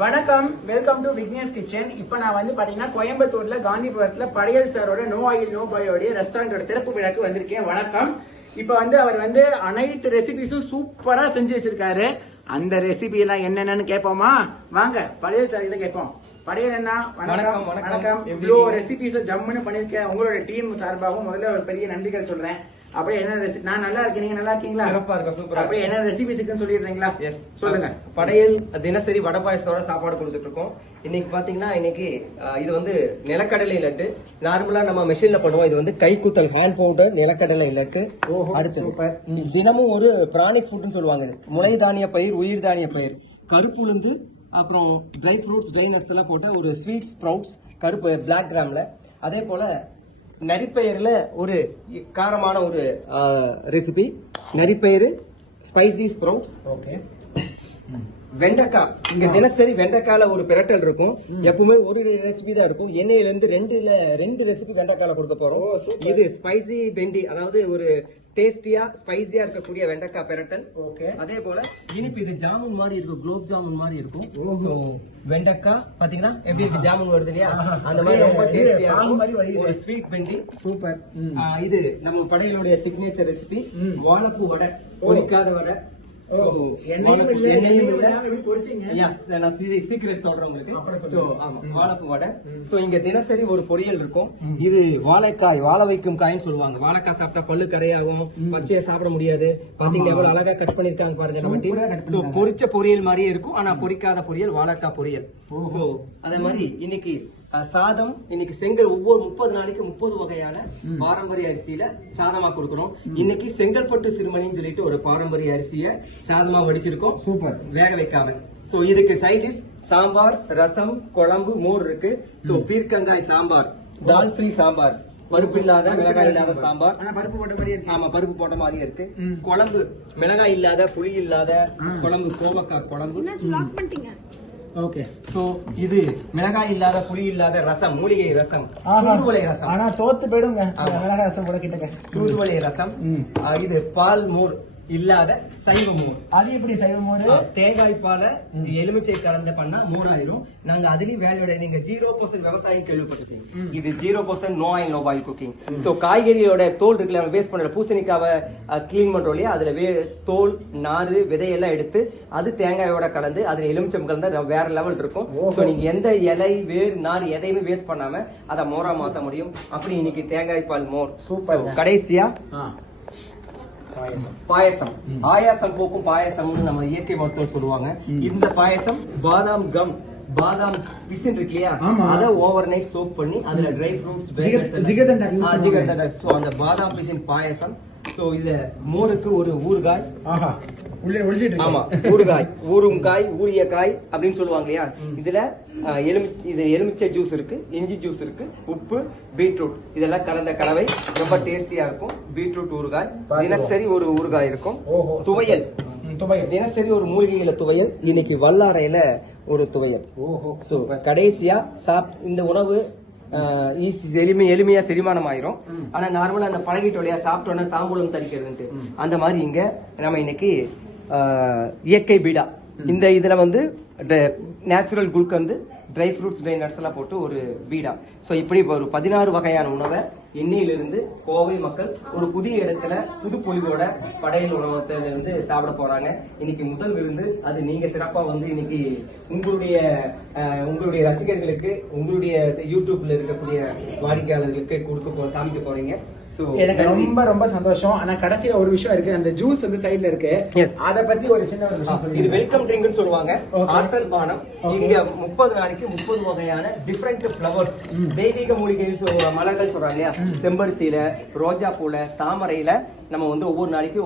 வணக்கம், welcome to Vignesh kitchen. இப்ப நான் வந்து பாத்தீங்கன்னா கோயம்புத்தூர்ல காந்திபுரத்துல படையல் சாரோட நோ ஆயில் நோ பாயோட ரெஸ்டாரண்டோட திறப்பு விழாக்கு வந்திருக்கேன். வணக்கம். இப்ப வந்து அவர் வந்து அனைத்து ரெசிபிஸும் சூப்பரா செஞ்சு வச்சிருக்காரு. அந்த ரெசிபி எல்லாம் என்னென்னு கேட்போமா? வாங்க படையல் சார் கிட்ட கேட்போம். படையல் என்ன? வணக்கம். வணக்கம். இவ்வளவு ரெசிபிஸ் ஜம்முன்னு பண்ணிருக்கேன். உங்களோட டீம் சார்பாகவும் முதல்ல ஒரு பெரிய நன்றிகள் சொல்றேன். அப்படியே என்ன ரெசிபி? நான் நல்லா இருக்கேன், நீங்க நல்லா இருக்கீங்களா? சிறப்பா இருக்கேன், சூப்பரா. அப்படியே என்ன ரெசிபிஸ் இருக்குன்னு சொல்லிடுறீங்களா? எஸ், சொல்லுங்க. படையல் தினசரி வடை பாயசத்தோட சாப்பாடு கொடுத்துட்டு இருக்கோம். இன்னைக்கு பாத்தீங்கன்னா இது வந்து நிலக்கடலை லட்டு. நார்மலா நம்ம மெஷின்ல பண்ணுவோம். இது வந்து கைக்குத்தல் ஹேண்ட் பவுடர் நிலக்கடலை லட்டு. அடுத்து தினமும் ஒரு பிராணிக் ஃபுட்னு சொல்லுவாங்க. இது முளை தானிய பயிர், உயிர் தானிய பயிர், கருப்பு உளுந்து, அப்புறம் ட்ரை ஃப்ரூட்ஸ், ட்ரை நட்ஸ் எல்லாம் போட்ட ஒரு ஸ்வீட் ஸ்ப்ரவுட்ஸ் கருப்பு பிளாக் கிராம்ல. அதே போல நரிப்பயிர்ல ஒரு காரமான ஒரு ரெசிபி, நரிப்பயிறு ஸ்பைசி ஸ்ப்ரவுட்ஸ். ஓகே. வெண்டைக்காய், இங்க தினசரி வெண்டைக்கால ஒரு பிரட்டல் இருக்கும். எப்பவுமே ஒரு ரெசிபி தான் இருக்கும். எண்ணெயில இருந்து ரெண்டு ரெசிபி வெண்டைக்கால கொடுக்க போறோம். இது ஸ்பைசி பெண்டி, அதாவது ஒரு டேஸ்டியா ஸ்பைசியா இருக்கக்கூடிய வெண்டைக்காய் பிரட்டல். அதே போல இனிப்பு, இது ஜாமுன் மாதிரி இருக்கும், குலோப் ஜாமுன் மாதிரி இருக்கும். சோ வெண்டைக்காய் பாத்தீங்கன்னா எப்படி இருக்கு, ஜாமுன் வருது இல்லையா, அந்த மாதிரி ரொம்ப டேஸ்டியா இருக்கும். ஒரு ஸ்வீட் பெண்டி. சூப்பர். இது நம்ம படையலுடைய சிக்னேச்சர் ரெசிபி, வாழைப்பூ வடை, பொரிக்காத வடை. இங்க தினசரி ஒரு பொரியல் இருக்கும். இது வாழைக்காய், வாழை வைக்கும் காய்னு சொல்லுவாங்க. வாழைக்காய் சாப்பிட்டா பல்லு கரையாகும், பச்சையா சாப்பிட முடியாது. பாத்தீங்கன்னா எவ்வளவு அழகா கட் பண்ணிருக்காங்க பாருங்க நம்ம டீம். பொரிச்ச பொரியல் மாதிரியே இருக்கும், ஆனா பொரிக்காத பொரியல், வாழைக்காய் பொரியல். சோ அதே மாதிரி இன்னைக்கு சாதம், இன்னைக்கு செங்கல் ஒவ்வொரு 30 நாளைக்கு 30 வகையான பாரம்பரிய அரிசியில சாதமா கொடுக்கிறோம். இன்னைக்கு செங்கல்பட்டு சிறுமணின்னு சொல்லிட்டு ஒரு பாரம்பரிய அரிசிய சாதமா வடிச்சிருக்கோம். சூப்பர். வேக வைக்காம. சோ இதுக்கு சைட் டிஷ் சாம்பார், ரசம், குழம்பு, மோர் இருக்கு. சோ பீர்க்கங்காய் சாம்பார், தால் ஃப்ரீ சாம்பார், பருப்பு இல்லாத மிளகாய் இல்லாத சாம்பார். பருப்பு போட்ட மாதிரி இருக்கு. ஆமா, பருப்பு போட்ட மாதிரி இருக்கு. குழம்பு மிளகாய் இல்லாத புளி இல்லாத குழம்பு, கோவக்காய் குழம்பு. ஓகே. சோ இது மிளகாய் இல்லாத புளி இல்லாத ரசம், மூலிகை ரசம், தூதுவளை ரசம். ஆனா தோத்து போயிடுங்க மிளகாய் ரசம் கூட கிட்டக்க. தூதுவளை ரசம். இது பால் மோர் இல்லாத சைவ மோர். அது எப்படி சைவ மோர்? தேங்காய் பால எலுமிச்சை கலந்து பண்ணா மோர் ஆயிரும். நாங்க அதுலயும் வேலையோட, நீங்க 0% விவசாயம் கேள்விப்பட்டிருக்கீங்க. இது 0% no oil no boil cooking. So காய்கறியோட தோல் இருக்குல்ல, வேஸ்ட் பண்ற பூசணிக்காவை கிளீன் பண்றோம் இல்லையா, அதுல தோல், நாறு, விதையெல்லாம் எடுத்து அது தேங்காயோட கலந்து அதுல எலுமிச்சம் கலந்தா வேற லெவல் இருக்கும். சோ நீங்க எந்த இலை, வேர், நார் எதையுமே வேஸ்ட் பண்ணாம அதை மோரா மாத்த முடியும். அப்படி இன்னைக்கு தேங்காய் பால் மோர். சூப்பர். கடைசியா பாயசம். ஆயாசம் போக்கும் பாயசம்னு நம்ம இயற்கை மருத்துவர் சொல்லுவாங்க. இந்த பாயசம் பாதாம் கம், பாதாம் பிசின் இருக்கு இல்லையா, அத ஓவர் நைட் சோக் பண்ணி அதுல ட்ரை ஃப்ரூட்ஸ், ஜிகர்தண்டா, சோ அந்த பாதாம் பிசின் பாயசம். சோ இதுல மோருக்கு ஒரு ஊறுகாய். ஆமா, ஊறுகாய், ஊறுங்காய், ஊரியக்காய் அப்படின்னு சொல்லுவாங்க இல்லையா. இதுல எலுமிச்சை ஜூஸ் இருக்கு, இஞ்சி ஜூஸ் இருக்கு, உப்பு, பீட்ரூட், இதெல்லாம் கலந்த கலவை ரொம்ப டேஸ்டியா இருக்கும். பீட்ரூட் ஊறுகாய், தினசரி ஒரு ஊறுகாய் இருக்கும். துவையல், தினசரி ஒரு மூலிகையில துவையல். இன்னைக்கு வல்லாரையில ஒரு துவையல். சோ கடைசியா இந்த உணவு எளிமையா செரிமானம் ஆயிரும். ஆனா நார்மலா அந்த பழகிட்டு இல்லையா, சாப்பிட்டோன்னா தாம்பூலம் தரிக்கிறது, அந்த மாதிரி இங்க நம்ம இன்னைக்கு இயற்கை பீடா. இந்த இதுல வந்து natural gulkand, dry fruits, dry nuts எல்லாம் போட்டு ஒரு பீடா. சோ இப்படி ஒரு 16 வகையான உணவை இன்னையிலிருந்து கோவை மக்கள் ஒரு புதிய இடத்துல புது பொலிவோட படையல் உணவகத்துல இருந்து சாப்பிட போறாங்க. இன்னைக்கு முதல் விருந்து அது நீங்க சிறப்பா வந்து இன்னைக்கு உங்களுடைய ரசிகர்களுக்கு, உங்களுடைய யூடியூப்ல இருக்கக்கூடிய வாடிக்கையாளர்களுக்கு காமிக்க போறீங்க. எனக்கு ரொம்ப ரொம்ப சந்தோஷம். ஆனா கடைசியில ஒரு விஷயம் இருக்கு, அந்த ஜூஸ் வந்து சைடுல இருக்கு, அத பத்தி ஒரு சின்ன விஷயம் சொல்லுங்க. இது வெல்கம் ட்ரிங்க்னு சொல்லுவாங்க, ஆற்றல் பானம். இங்க 30 நாளைக்கு 30 வகையான டிஃபரெண்ட் ஃப்ளவர்ஸ், தெய்வீக மூலிகைகள், மலர்கள் சொல்றாங்க இல்லையா, செம்பருத்தியில, ரோஜா பூல, தாமரையில நம்ம வந்து ஒவ்வொரு நாளைக்கு